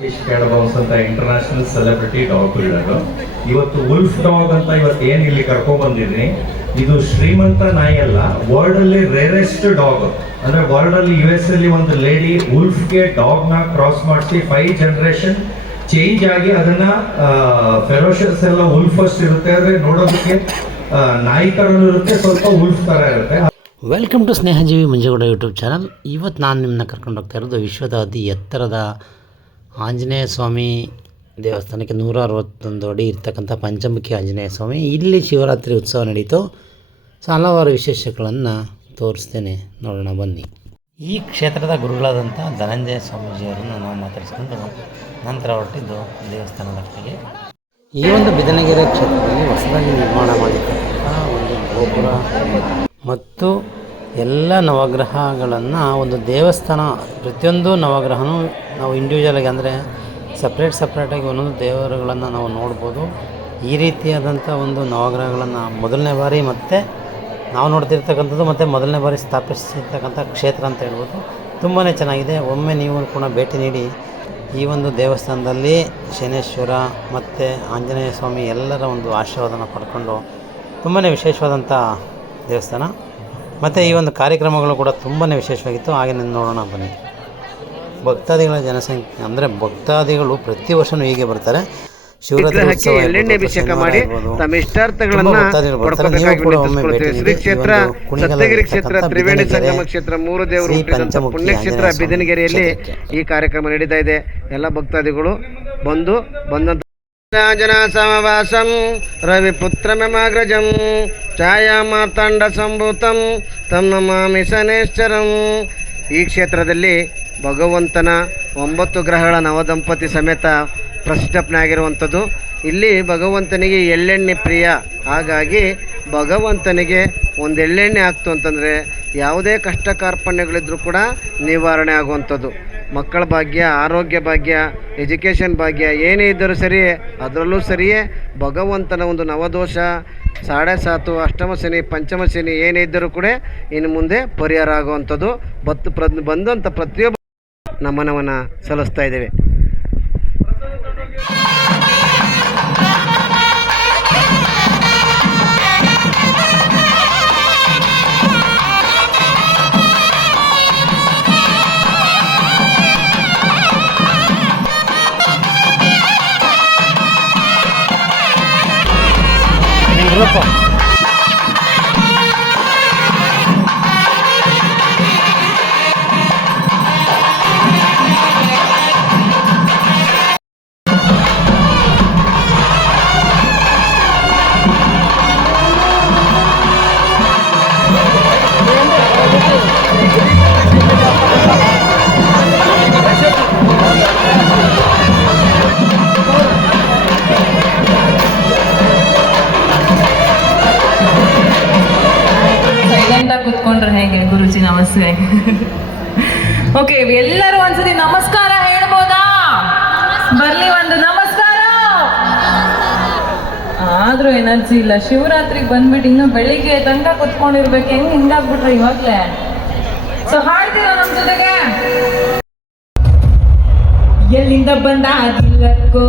ಲೋಕೇಶ್ ಕ್ಯಾಡಬಾವ್ಸ್ ಅಂತ international celebrity dog builder ಇವತ್ತು wolf dog ಅಂತ ಇವತ್ತು ಏನು ಇಲ್ಲಿ ಕರ್ಕೊಂಡ್ ಬಂದಿದ್ದೀನಿ? ಇದು ಶ್ರೀಮಂತ ನಾಯಿ ಅಲ್ಲ ವರ್ಲ್ಡ್ ಅಲ್ಲಿ ರೇರೆಸ್ಟ್ ಡಾಗ್ ಅಂದ್ರೆ ವರ್ಲ್ಡ್ ಅಲ್ಲಿ ಯು ಎಸ್ ಅಲ್ಲಿ ಒಂದು ಲೇಡಿ ಗೆ ಡಾಗ್ನ ಕ್ರಾಸ್ ಮಾಡಿಸಿ ಫೈವ್ ಜನರೇಷನ್ ಚೇಂಜ್ ಆಗಿ ಅದನ್ನ ಫೆರೋಷಸ್ ಎಲ್ಲ ಉಲ್ಫಸ್ಟ್ ಇರುತ್ತೆ. ಆದ್ರೆ ನೋಡೋದಕ್ಕೆ ನಾಯಿ ತರನೂ ಇರುತ್ತೆ, ಸ್ವಲ್ಪ ಉಲ್ಫ್ ತರ ಇರುತ್ತೆ. Welcome to Snehajeevi Manjegowda YouTube channel ಇವತ್ತು ನಾನು ನಿಮ್ಮನ್ನ ಕರ್ಕೊಂಡು ಹೋಗ್ತಾ ಇರೋದು ವಿಶ್ವದ ಅತಿ ಎತ್ತರದ ಆಂಜನೇಯ ಸ್ವಾಮಿ ದೇವಸ್ಥಾನಕ್ಕೆ ನೂರ ಅರವತ್ತೊಂದು ಅಡಿ ಇರ್ತಕ್ಕಂಥ ಪಂಚಮುಖಿ ಆಂಜನೇಯ ಸ್ವಾಮಿ. ಇಲ್ಲಿ ಶಿವರಾತ್ರಿ ಉತ್ಸವ ನಡೀತು. ಸೊ, ಹಲವಾರು ವಿಶೇಷಗಳನ್ನು ತೋರಿಸ್ತೇನೆ. ನೋಡೋಣ, ಬನ್ನಿ. ಈ ಕ್ಷೇತ್ರದ ಗುರುಗಳಾದಂಥ ಧನಂಜಯ ಸ್ವಾಮೀಜಿಯವರನ್ನು ನಾವು ಮಾತಾಡಿಸ್ಕೊಂಡು ನಂತರ ಹೊರಟಿದ್ದು ದೇವಸ್ಥಾನದ ಕಡೆಗೆ. ಈ ಒಂದು ಬಿದನಗೆರೆ ಕ್ಷೇತ್ರದಲ್ಲಿ ಹೊಸದಾಗಿ ನಿರ್ಮಾಣ ಮಾಡಿರ್ತಕ್ಕಂಥ ಒಂದು ಗೋಪುರ ಮತ್ತು ಎಲ್ಲ ನವಗ್ರಹಗಳನ್ನು ಒಂದು ದೇವಸ್ಥಾನ, ಪ್ರತಿಯೊಂದು ನವಗ್ರಹನೂ ನಾವು ಇಂಡಿವಿಜುವಲಾಗಿ ಅಂದರೆ ಸಪ್ರೇಟ್ ಸಪ್ರೇಟಾಗಿ ಒಂದೊಂದು ದೇವರುಗಳನ್ನು ನಾವು ನೋಡ್ಬೋದು. ಈ ರೀತಿಯಾದಂಥ ಒಂದು ನವಗ್ರಹಗಳನ್ನು ಮೊದಲನೇ ಬಾರಿ ಮತ್ತೆ ನಾವು ನೋಡ್ತಿರ್ತಕ್ಕಂಥದ್ದು ಮತ್ತು ಮೊದಲನೇ ಬಾರಿ ಸ್ಥಾಪಿಸಿರ್ತಕ್ಕಂಥ ಕ್ಷೇತ್ರ ಅಂತ ಹೇಳ್ಬೋದು. ತುಂಬಾ ಚೆನ್ನಾಗಿದೆ. ಒಮ್ಮೆ ನೀವು ಕೂಡ ಭೇಟಿ ನೀಡಿ ಈ ಒಂದು ದೇವಸ್ಥಾನದಲ್ಲಿ ಶನೇಶ್ವರ ಮತ್ತು ಆಂಜನೇಯ ಸ್ವಾಮಿ ಎಲ್ಲರ ಒಂದು ಆಶೀರ್ವಾದನ ಪಡ್ಕೊಂಡು ತುಂಬಾ ವಿಶೇಷವಾದಂಥ ದೇವಸ್ಥಾನ. ಮತ್ತು ಈ ಒಂದು ಕಾರ್ಯಕ್ರಮಗಳು ಕೂಡ ತುಂಬಾ ವಿಶೇಷವಾಗಿತ್ತು. ಹಾಗೆ ನೋಡೋಣ ಬನ್ನಿ. ಭಕ್ತಾದಿಗಳ ಜನಸಂಖ್ಯೆ ಅಂದರೆ ಭಕ್ತಾದಿಗಳು ಪ್ರತಿ ವರ್ಷವೂ ಹೀಗೆ ಬರ್ತಾರೆ. ಶಿವರಾತ್ರಿ ಎಳ್ಳೆಣ್ಣೆ ಅಭಿಷೇಕ ಮಾಡಿ. ತಮ್ಮ ಇಷ್ಟಾರ್ಥಗಳನ್ನ ಕ್ಷೇತ್ರ ಸಪ್ತಗಿರಿ ಕ್ಷೇತ್ರ ತ್ರಿವೇಣಿ ಸಂಗಮ ಕ್ಷೇತ್ರ ಮೂರು ದೇವರು ಪಂಚಮುಖಿ ಪುಣ್ಯಕ್ಷೇತ್ರ ಬಿದನಗೆರೆಯಲ್ಲಿ ಈ ಕಾರ್ಯಕ್ರಮ ನಡೀತಾ ಇದೆ. ಎಲ್ಲ ಭಕ್ತಾದಿಗಳು ಬಂದು ಬಂದಂತ ರಾಜನ ಸಮವಾಸಂ ರವಿಪುತ್ರಮಗ್ರಜಂ ಛಾಯಾ ಮಾರ್ತಾಂಡ ಸಂಭೂತಂ ತಮ್ಮ ಈ ಕ್ಷೇತ್ರದಲ್ಲಿ ಭಗವಂತನ ಒಂಬತ್ತು ಗ್ರಹಗಳ ನವದಂಪತಿ ಸಮೇತ ಪ್ರಸ್ತಪ್ನಾಗಿರುವಂಥದ್ದು ಇಲ್ಲಿ ಭಗವಂತನಿಗೆ ಎಳ್ಳೆಣ್ಣೆ ಪ್ರಿಯ. ಹಾಗಾಗಿ ಭಗವಂತನಿಗೆ ಒಂದು ಎಳ್ಳೆಣ್ಣೆ ಆಗ್ತು ಅಂತಂದರೆ ಯಾವುದೇ ಕಷ್ಟ ಕಾರ್ಪಣ್ಯಗಳಿದ್ರೂ ಕೂಡ ನಿವಾರಣೆ ಆಗುವಂಥದ್ದು. ಮಕ್ಕಳ ಭಾಗ್ಯ, ಆರೋಗ್ಯ ಭಾಗ್ಯ ಎಜುಕೇಷನ್ ಭಾಗ್ಯ, ಏನೇ ಇದ್ದರೂ ಸರಿಯೇ ಅದರಲ್ಲೂ ಸರಿಯೇ, ಭಗವಂತನ ಒಂದು ನವದೋಷ, ಸಾಡೆ ಸಾತು, ಅಷ್ಟಮ ಶನಿ, ಪಂಚಮ ಶನಿ, ಏನೇ ಇದ್ದರೂ ಕೂಡ ಇನ್ನು ಮುಂದೆ ಪರಿಹಾರ ಆಗುವಂಥದ್ದು. ಬತ್ತು ಪ್ರ ಬಂದಂಥ ಪ್ರತಿಯೊಬ್ಬ ನಮನವನ್ನು ಸಲ್ಲಿಸ್ತಾ ಇದ್ದೇವೆ. ಆಗಿ ಹೇಗೆ ಗುರುಜಿ, ನಮಸ್ತೆ. ಓಕೆ ಎಲ್ಲರೂ ಒಂದ್ಸತಿ ನಮಸ್ಕಾರ ಹೇಳ್ಬೋದಾ? ಬರ್ಲಿ ಒಂದು ನಮಸ್ಕಾರ. ಆದ್ರೂ ಎನರ್ಜಿ ಇಲ್ಲ. ಶಿವರಾತ್ರಿಗೆ ಬಂದ್ಬಿಟ್ಟು ಇನ್ನು ಬೆಳಿಗ್ಗೆ ತನಕ ಕುತ್ಕೊಂಡಿರ್ಬೇಕು. ಹೆಂಗ್ ಹಿಂಗಾಗ್ಬಿಟ್ರೆ ಇವಾಗ್ಲೇ? ಸೊ ಹಾಡ್ತೀರಾ ನಮ್ ಜೊತೆಗೆ? ಎಲ್ಲಿಂದ ಬಂದ? ಅದಿಲ್ಲಕ್ಕೋ.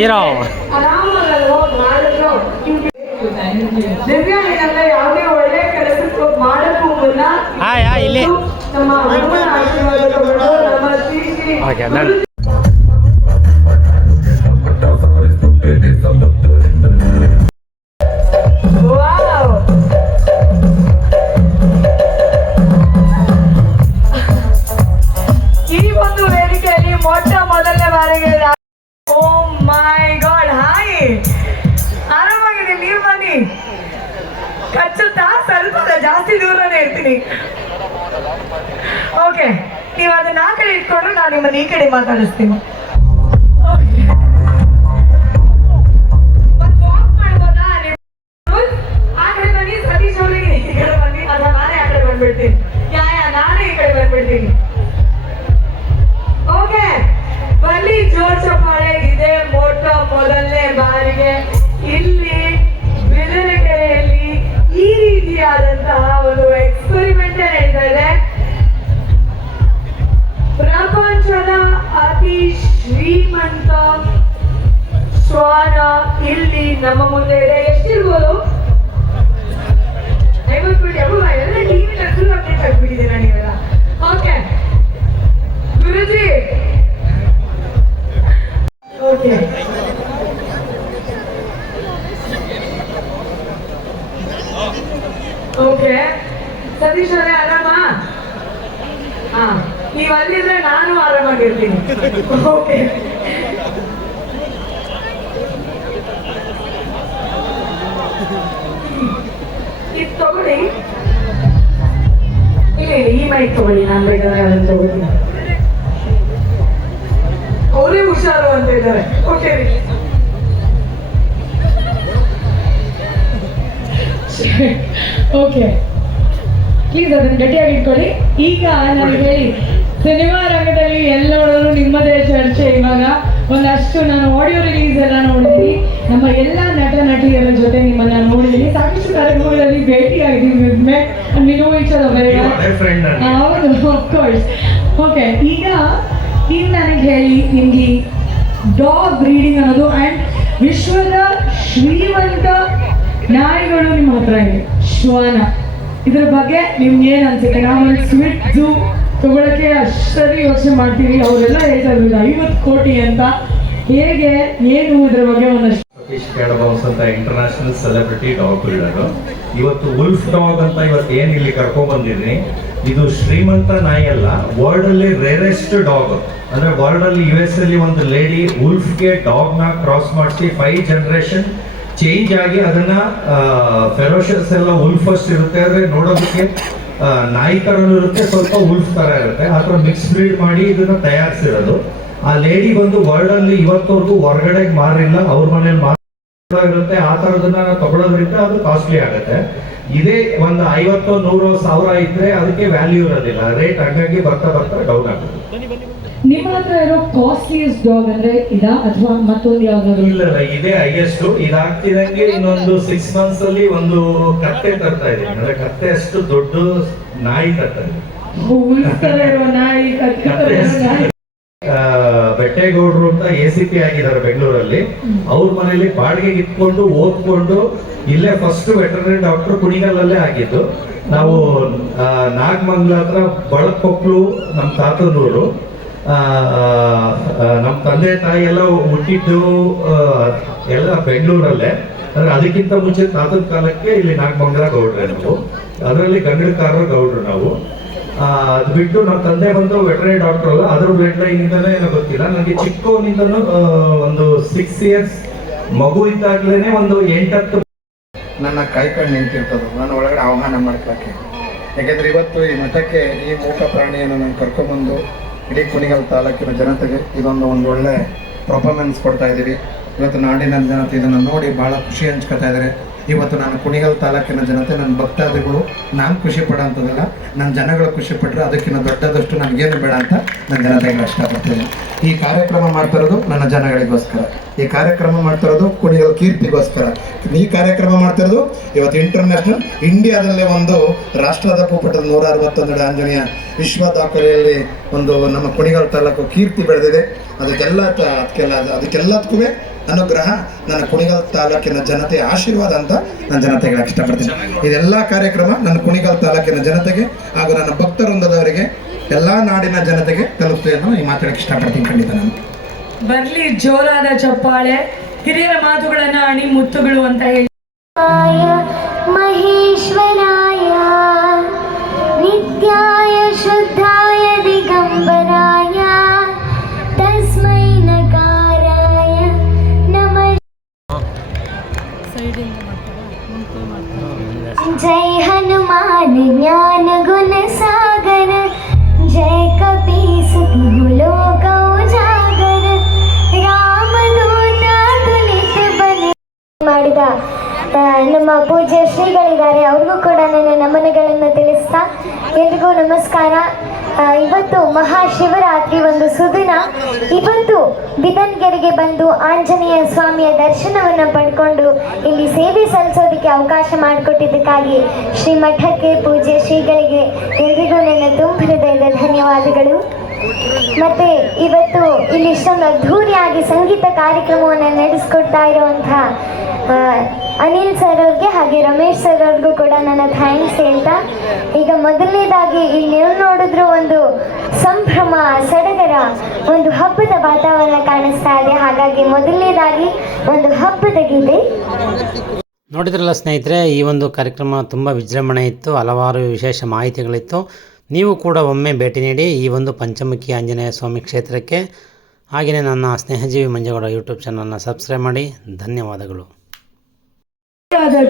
ಹೀರೋ. ಯಾವುದೇ ಒಳ್ಳೆ ಕೆಲಸಕ್ಕೆ ಮಾಡಕ್ಕೂ ಮುನ್ನ ಇಲ್ಲಿ. ನಮ್ಮ ಓಕೆ ನಿಮ್ಮನ್ನ ಈ ಕಡೆ ಮಾತಾಡಿಸ್ತೀನಿ. ಓಕೆ ಸತೀಶ್ ಅವರೇ, ಆರಾಮ? ಹಾ, ನೀವು ಅಲ್ಲಿದ್ರೆ ನಾನು ಆರಾಮಾಗಿರ್ತೀನಿ. ಓಕೆ. ಇದು ತಗೊಳ್ಳಿ. ಇಲ್ಲ ಇಲ್ಲ ಈ ಮೈಕ್ ತಗೊಳ್ಳಿ, ನಾನು ಬೇಕಾದ್ರೆ ಅದನ್ನು ತಗೊಳ್ತೀನಿ. ಅವರೇ ಹುಷಾರು ಅಂತ ಇದ್ದಾರೆ. ಓಕೆ. ರೀ ಓಕೆ ಪ್ಲೀಸ್ ಅದನ್ನು ಗಟ್ಟಿಯಾಗಿ ಇಟ್ಕೊಳ್ಳಿ. ಈಗ ನಾನು ಹೇಳಿ ಸಿನಿಮಾ ರಂಗದಲ್ಲಿ ಎಲ್ಲ ನೋಡೋರು ನಿಮ್ಮದೇ ಚರ್ಚೆ ಇವಾಗ. ಒಂದಷ್ಟು ನಾನು ಆಡಿಯೋ ರಿಲೀಸ್ ಎಲ್ಲ ನೋಡಿದ್ದೀನಿ. ನಮ್ಮ ಎಲ್ಲ ನಟ ನಟಿಯರ ಜೊತೆ ನಿಮ್ಮನ್ನ ನೋಡಿದ್ದೀನಿ. ಸಾಕಷ್ಟು ಕಾರ್ಯಕ್ರಮಗಳಲ್ಲಿ ಭೇಟಿಯಾಗಿದ್ದೀನಿ ನನಗೆ ಹೌದು ಕೋರ್ಸ್ ಓಕೆ ಈಗ ನೀವು ನನಗೆ ಹೇಳಿ ನಿಮ್ಗೆ ಡಾಗ್ ಬ್ರೀಡಿಂಗ್ ಅನ್ನೋದು ಆ್ಯಂಡ್ ವಿಶ್ವದ ಶ್ರೀಮಂತ ನಾಯಿಗಳು ನಿಮ್ಮ ಹತ್ರ ಇದೆ. ಶ್ವಾನ. ಇದ್ರ ಬಗ್ಗೆ ನಿಮ್ಗೆ ಏನು ಅನ್ಸುತ್ತೆ? ನಾವು ಸ್ವಿಟ್, ಝೂ ತಗೊಳಕ್ಕೆ ಅಷ್ಟರಿ ಯೋಚನೆ ಮಾಡ್ತೀವಿ. ಅವರೆಲ್ಲ ಹೇಳ್ತಾ ಇದ್ರು ಐವತ್ತು ಕೋಟಿ ಅಂತ. ಹೇಗೆ, ಏನು ಇದ್ರ ಬಗ್ಗೆ ಒಂದಷ್ಟು? ಸತೀಶ್ ಕ್ಯಾಡಬೌನ್ಸ್ ಅಂತ ಇಂಟರ್ನ್ಯಾಷನಲ್ ಸೆಲೆಬ್ರಿಟಿ ಡಾಗ್ ಬಿಲ್ಡರ್ ಇವತ್ತು ಉಲ್ಫ್ ಡಾಗ್ ಅಂತ ಇವತ್ತು ಏನು ಇಲ್ಲಿ ಕರ್ಕೊಂಡ್ ಬಂದಿದ್ದೀನಿ ಇದು ಶ್ರೀಮಂತ ನಾಯಿ ಅಲ್ಲ ವರ್ಲ್ಡ್ ಅಲ್ಲಿ ರೇರೆಸ್ಟ್ ಡಾಗ್ ಅಂದ್ರೆ ವರ್ಲ್ಡ್ ಅಲ್ಲಿ ಯು ಎಸ್ ಅಲ್ಲಿ ಒಂದು ಲೇಡಿ ಉಲ್ಫ್ಗೆ ಡಾಗ್ನ ಕ್ರಾಸ್ ಮಾಡಿಸಿ ಫೈವ್ ಜನರೇಷನ್ ಚೇಂಜ್ ಆಗಿ ಅದನ್ನ ಫೆರೋಷಸ್ ಎಲ್ಲ ಉಲ್ಫಸ್ಟ್ ಇರುತ್ತೆ. ಅಂದ್ರೆ ನೋಡೋದಕ್ಕೆ ನಾಯಿ ತರನು ಇರುತ್ತೆ, ಸ್ವಲ್ಪ ಉಲ್ಫ್ ತರ ಇರುತ್ತೆ. ಆ ಥರ ಮಿಕ್ಸ್ ಬ್ರೀಡ್ ಮಾಡಿ ಇದನ್ನ ತಯಾರಿಸಿರೋದು. ಆ ಲೇಡಿ ಬಂದು ವರ್ಲ್ಡ್ ಅಲ್ಲಿ ಇವತ್ತವರೆಗೂ ಹೊರಗಡೆ ಮಾರಿಲ್ಲ ಅವ್ರ ಮನೇಲಿ ಮಾರ್ ಇರುತ್ತೆ. ಆ ತರದನ್ನ ತಗೊಳ್ಳೋದ್ರಿಂದ ಅದು ಕಾಸ್ಟ್ಲಿ ಆಗುತ್ತೆ. ಇದೇ ಒಂದು ಐವತ್ತು ನೂರು ಸಾವಿರ ಇದ್ರೆ ಅದಕ್ಕೆ ವ್ಯಾಲ್ಯೂ ಇರೋದಿಲ್ಲ. ರೇಟ್ ಹಂಗಾಗಿ ಬರ್ತಾ ಬರ್ತಾ ಡೌನ್ ಆಗುತ್ತೆ. ನಿಮ್ಮ ಹತ್ರ ಇರೋ ಕಾಸ್ಟ್ಲಿಯಸ್ಟ್ ಡಾಗ್ ಅಂದ್ರೆ ಇದಾ ಅಥವಾ ಮತ್ತೊಂದು ಯಾವ್ದಾದ್ರು? ಇಲ್ಲ ಇಲ್ಲ ಇದೇ ಹೈಯೆಸ್ಟ್ ಇದಾಗ್ತಿದಂಗೆ ಇನ್ನೊಂದು ಸಿಕ್ಸ್ ಮಂತ್ಸ್ ಅಲ್ಲಿ ಒಂದು ಕತ್ತೆ ತರ್ತಾ ಇದೀನಿ ಅಂದ್ರೆ ಕತ್ತೆ ಅಷ್ಟು ದೊಡ್ಡ ನಾಯಿ ತರ್ತಾ ಇದೆ ನಾಯಿ. ಬೆಟ್ಟೇಗೌಡರು ಅಂತ ಎ ಸಿ ಪಿ ಆಗಿದ್ದಾರೆ ಬೆಂಗಳೂರಲ್ಲಿ. ಅವ್ರ ಮನೇಲಿ ಬಾಡಿಗೆ ಇಟ್ಕೊಂಡು ಓದ್ಕೊಂಡು ಇಲ್ಲೇ ಫಸ್ಟ್ ವೆಟರ್ನರಿ ಡಾಕ್ಟರ್ ಕುಣಿಗಲ್ಲಲ್ಲೇ ಆಗಿದ್ದು. ನಾವು ನಾಗಮಂಗ್ಲ ಹತ್ರ ಬಳಕೊಕ್ಳು ನಮ್ಮ ತಾತನೂರು. ನಮ್ಮ ತಂದೆ ತಾಯಿ ಎಲ್ಲ ಹುಟ್ಟಿದ್ದು ಎಲ್ಲ ಬೆಂಗಳೂರಲ್ಲೇ. ಅಂದ್ರೆ ಅದಕ್ಕಿಂತ ಮುಂಚೆ ತಾತನ ಕಾಲಕ್ಕೆ ಇಲ್ಲಿ ನಾಗಮಂಗಲ ಗೌಡ್ರೆ ನಾವು ಅದರಲ್ಲಿ ಗಂಗಡಕಾರರು ಗೌಡ್ರು ನಾವು. ಅದು ಬಿಟ್ಟು ನಮ್ಮ ತಂದೆ ಬಂದು ವೆಟರಿ ಡಾಕ್ಟರ್ ಅಲ್ಲ, ಅದ್ರ ಬ್ಲಡ್ ಲೈನ್ ಇಂದಾನೆ ಏನೋ ಗೊತ್ತಿಲ್ಲ. ನನಗೆ ಚಿಕ್ಕವನಿಂದನೂ ಒಂದು ಸಿಕ್ಸ್ ಇಯರ್ಸ್ ಮಗು ಇದ್ದಾಗ್ಲೇನೆ ಒಂದು ಎಂಟತ್ತು ನನ್ನ ಕಾಯ್ಕೊಂಡು ನಿಂತಿರ್ತದೆ. ನಾನು ಒಳಗಡೆ ಆಹ್ವಾನ ಮಾಡ್ಕೊಳಕ್ಕೆ. ಯಾಕೆಂದ್ರೆ ಇವತ್ತು ಈ ಮಠಕ್ಕೆ ಈ ಮೂಕ ಪ್ರಾಣಿಯನ್ನು ನಾನು ಕರ್ಕೊಂಬಂದು ಇಡೀ ಕುಣಿಗಲ್ ತಾಲೂಕಿನ ಜನತೆಗೆ ಇದೊಂದು ಒಂದು ಒಳ್ಳೆ ಪರ್ಫಾರ್ಮೆನ್ಸ್ ಕೊಡ್ತಾ ಇದ್ದೀವಿ. ಇವತ್ತು ನಾಡಿನ ಜನತೆ ಇದನ್ನು ನೋಡಿ ಭಾಳ ಖುಷಿ ಹಂಚ್ಕೊತಾ ಇದ್ದಾರೆ. ಇವತ್ತು ನಾನು ಕುಣಿಗಲ್ ತಾಲೂಕಿನ ಜನತೆ, ನನ್ನ ಭಕ್ತಾದಿಗಳು, ನಾನು ಖುಷಿ ಪಡೋಂಥದ್ದಲ್ಲ ನನ್ನ ಜನಗಳು ಖುಷಿ ಪಟ್ಟರೆ ಅದಕ್ಕಿಂತ ದೊಡ್ಡದಷ್ಟು ನನಗೇನು ಬೇಡ ಅಂತ ನನ್ನ ಜನತೆಗೆ ಇಷ್ಟಪಡ್ತೀನಿ ಈ ಕಾರ್ಯಕ್ರಮ ಮಾಡ್ತಿರೋದು ನನ್ನ ಜನಗಳಿಗೋಸ್ಕರ. ಈ ಕಾರ್ಯಕ್ರಮ ಮಾಡ್ತಿರೋದು ಕುಣಿಗಲ್ ಕೀರ್ತಿಗೋಸ್ಕರ. ಈ ಕಾರ್ಯಕ್ರಮ ಮಾಡ್ತಿರೋದು ಇವತ್ತು ಇಂಟರ್ನ್ಯಾಷನಲ್ ಇಂಡಿಯಾದಲ್ಲೇ ಒಂದು ರಾಷ್ಟ್ರದ ಭೂಪಟದ ನೂರ ಅರವತ್ತೊಂದರ ಆಂಜನೇಯ ವಿಶ್ವ ದಾಖಲೆಯಲ್ಲಿ ಒಂದು ನಮ್ಮ ಕುಣಿಗಲ್ ತಾಲೂಕು ಕೀರ್ತಿ ಬೆಳೆದಿದೆ. ಅದಕ್ಕೆಲ್ಲ ಅದಕ್ಕೆಲ್ಲ ಅದಕ್ಕೆಲ್ಲದಕ್ಕೂ ಅನುಗ್ರಹ ನನ್ನ ಕುಣಿಗಲ್ ತಾಲೂಕಿನ ಜನತೆ ಆಶೀರ್ವಾದ ಅಂತ ನನ್ನ ಜನತೆಗೆ ಹೇಳಕ್ ಇಷ್ಟಪಡ್ತೀನಿ. ಇದೆಲ್ಲ ಕಾರ್ಯಕ್ರಮ ನನ್ನ ಕುಣಿಗಲ್ ತಾಲೂಕಿನ ಜನತೆಗೆ ಹಾಗೂ ನನ್ನ ಭಕ್ತವೃಂದದವರಿಗೆ ಎಲ್ಲ ನಾಡಿನ ಜನತೆಗೆ ತಲುಪುತ್ತೆ ಅಂತ ಈ ಮಾತಾಡಕ್ಕೆ ಇಷ್ಟಪಡ್ತೀನಿ ಖಂಡಿತ ನಾನು. ಬರ್ಲಿ ಜೋರಾದ ಚಪ್ಪಾಳೆ ಹಿರಿಯರ ಮಾತುಗಳನ್ನ ಅಣಿ ಮುತ್ತುಗಳು ಅಂತ ಹೇಳಿ. ನಮ್ಮ ಪೂಜ್ಯ ಶ್ರೀಗಳಿದ್ದಾರೆ. ಅವ್ರಿಗೂ ಕೂಡ ನನ್ನ ನಮನಗಳನ್ನು ತಿಳಿಸ್ತಾ ಎಲ್ರಿಗೂ ನಮಸ್ಕಾರ. ಇವತ್ತು ಮಹಾಶಿವರಾತ್ರಿ ಒಂದು ಸುದಿನ. ಇವತ್ತು ಬಿದನ್ಗೆರೆಗೆ ಬಂದು ಆಂಜನೇಯ ಸ್ವಾಮಿಯ ದರ್ಶನವನ್ನು ಪಡ್ಕೊಂಡು ಇಲ್ಲಿ ಸೇವೆ ಸಲ್ಲಿಸೋದಕ್ಕೆ ಅವಕಾಶ ಮಾಡಿಕೊಟ್ಟಿದ್ದಕ್ಕಾಗಿ ಶ್ರೀ ಮಠಕ್ಕೆ ಪೂಜೆ ಶ್ರೀಗಳಿಗೆ ಎಲ್ರಿಗೂ ನನ್ನ ತುಂಬ ಹೃದಯದ ಧನ್ಯವಾದಗಳು. ಮತ್ತೆ ಇವತ್ತು ಇಲ್ಲಿ ಇಷ್ಟೊಂದು ಅದ್ಧೂರಿಯಾಗಿ ಸಂಗೀತ ಕಾರ್ಯಕ್ರಮವನ್ನು ನಡೆಸ್ಕೊಡ್ತಾ ಇರುವಂತಹ ಅನಿಲ್ ಸರ್ ಅವ್ರಿಗೆ ಹಾಗೆ ರಮೇಶ್ ಸರ್ ಅವ್ರಿಗೂ ಕೂಡ ನನ್ನ ಥ್ಯಾಂಕ್ಸ್ ಹೇಳ್ತಾ, ಈಗ ಮೊದಲನೇದಾಗಿ ನೀವು ನೋಡಿದ್ರು ಒಂದು ಸಂಭ್ರಮ, ಸಡಗರ, ಒಂದು ಹಬ್ಬದ ವಾತಾವರಣ ಕಾಣಿಸ್ತಾ ಇದೆ. ಹಾಗಾಗಿ ಮೊದಲನೇದಾಗಿ ಒಂದು ಹಬ್ಬದ ಗೀತೆ. ನೋಡಿದ್ರಲ್ಲ ಸ್ನೇಹಿತರೆ, ಈ ಒಂದು ಕಾರ್ಯಕ್ರಮ ತುಂಬ ವಿಜೃಂಭಣೆ ಇತ್ತು, ಹಲವಾರು ವಿಶೇಷ ಮಾಹಿತಿಗಳಿತ್ತು. ನೀವು ಕೂಡ ಒಮ್ಮೆ ಭೇಟಿ ನೀಡಿ ಈ ಒಂದು ಪಂಚಮುಖಿ ಆಂಜನೇಯ ಸ್ವಾಮಿ ಕ್ಷೇತ್ರಕ್ಕೆ. ಹಾಗೆಯೇ ನನ್ನ ಸ್ನೇಹಜೀವಿ ಮಂಜೇಗೌಡ ಯೂಟ್ಯೂಬ್ ಚಾನಲ್ನ ಸಬ್ಸ್ಕ್ರೈಬ್ ಮಾಡಿ. ಧನ್ಯವಾದಗಳು. ಯಾವ್ದು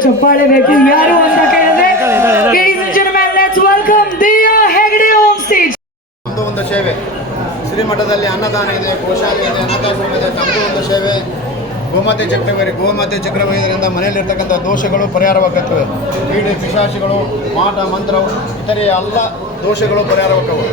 ಚಪ್ಪಾಳೆ ಬೇಕು. ಯಾರು ಅಂತ. ನಮ್ಮದು ಒಂದು ಸೇವೆ. ಶ್ರೀಮಠದಲ್ಲಿ ಅನ್ನದಾನ ಇದೆ, ಗೋಶಾಲೆ ಇದೆ, ಅನಾಥಾಶ್ರಮ ಇದೆ. ನಮ್ಮದು ಒಂದು ಸೇವೆ. ಗೋಮಾತೆ ಚಕ್ರವರಿ ಗೋಮಾತೆ ಚಕ್ರವರಿಯಿಂದ ಮನೆಯಲ್ಲಿರ್ತಕ್ಕಂಥ ದೋಷಗಳು ಪರಿಹಾರವಾಗುತ್ತವೆ ಕ್ರೀಡೆ ಪಿಶಾಚಿಗಳು, ಮಾಟ, ಮಂತ್ರ, ಇತರೆ ಎಲ್ಲ ದೋಷಗಳು ಪರಿಹಾರವಾಗವು